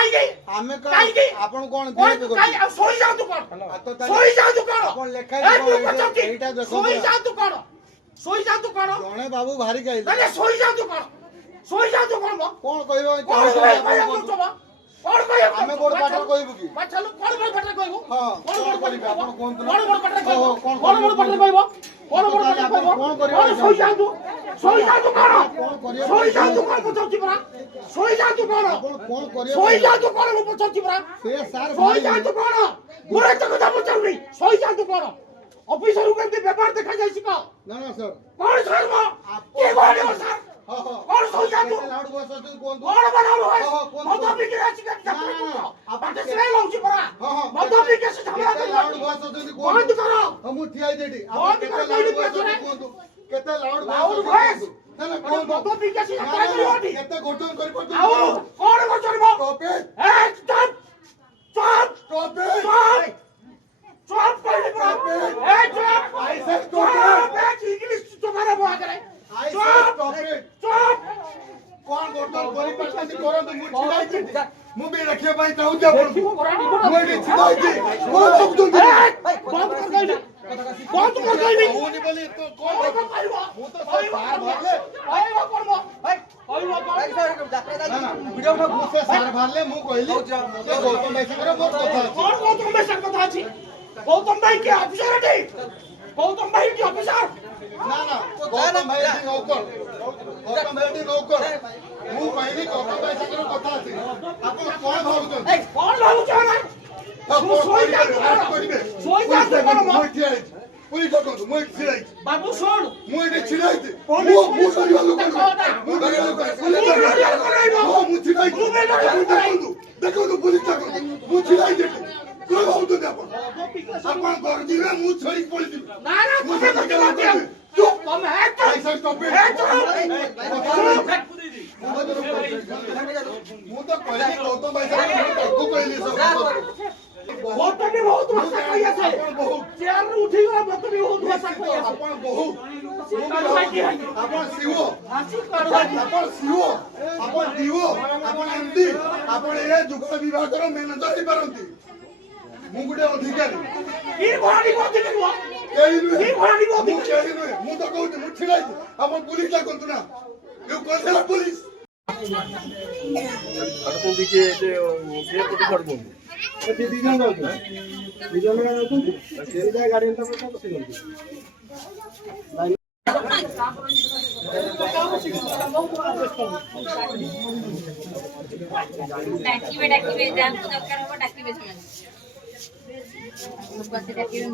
आमे आपण कोन बिहेव कर सोई जा तू कोन आपण लेखा एटा देखो सोई जा तू कोन जणे बाबू भारी गई अरे सोई जा तू कोन कोन कहबो कोन कहबो आमे कोन पाटर कहबो की चलो कोन बड़ पाटर कहबो हां कोन करिबे आपण कोन कोन बड़ पाटर कहबो कोन बड़ पाटर कहबो कोन करिबो सोई जा तू कोन सोई जा तू कोन पछौची परा सोई जा तू कोन करिबो सोई जा तू कोन मु पछौची परा से सर सोई जा तू कोन मोरे तो कथा पछौनी सोई जा तू कोन ऑफिसर को केमती व्यापार देखा जाय सिका ना सर कोन सर मो के कोन हो सर और सोई जा तू लाउड बॉस तू कोन और बनाओ है मतो भी के आछि के अपन के सिलाई लाउची परा मतो भी के से झगड़ा कर लाउड बॉस तू कोन बंद करो हम उठियाई देडी बंद कर लाउड बॉस कोन केते लाउड बॉस ना कोन मतो भी के से झगड़ा करियोटी केते घोटन करि पड़ आओ कोन को चलबो टोपे ए स्टॉप टोपे स्टॉप कर परा ए स्टॉप आई से टोपे ए इंग्लिश तो मारा बुआ करे आई से टोपे स्टॉप कोन घोटन करि पड़ती करंतु मु छिड़ाई मु भी रखिए भाई चाहू जा मु एडी छिड़ाई कोन सब तुम बंद कर गई बंद कर गई होनी बोली तो कोन को करबो मु तो सब बाहर भरले आइबो करबो वीडियो में मुझसे सार भरले मु कहली के गौतम भाई संगे मोर कथा कौन गौतम भाई संग कथा अछि गौतम भाई के ऑफिसर अटे गौतम भाई के ऑफिसर ना गौतम भाई दी नौकर मु कहली गौतम भाई संगे कथा अछि आपण कोन भाबुछन कौन भाबुछ ना सोई जा कोन मु ठियाई पुलिस को मु ठियाई बाबू सुन मु एडी छिड़ाई मु सरिया लोक मु ठियाई देखो तो पुलिस को मु छिड़ाई देती कोन भाबुछ आपण कर दिवे मु छड़ी पड़ी दी ना तुम्हें तो दिला चुप कम है ऐसा स्टॉप मु तो कहली गौतम भाई संगे को कहली सब बहुत भी बहुत भाषा कहि আছে चेयर रे उठी गला बहुत भी बहुत भाषा कहि আছে आपण बहु आपण सीओ हासी कर आपण सीओ आपण डीओ आपण एमडी आपण ए जुगल विभाग रो मैनेजर ही परंती मु गुडे अधिकारी की भरानी को दिखवा केही नु की भरानी को मु केही नु मु तो कहू मु छिलाई आपण पुलिस ला कोन ना यो कोन से पुलिस अडकून दिखे ते जे कुठे पडून ते दिजन जाऊ ते जाय गाडी अंत कसं करते डाकिबे जान दरकार हो डाकिबे समय बस डाकिबे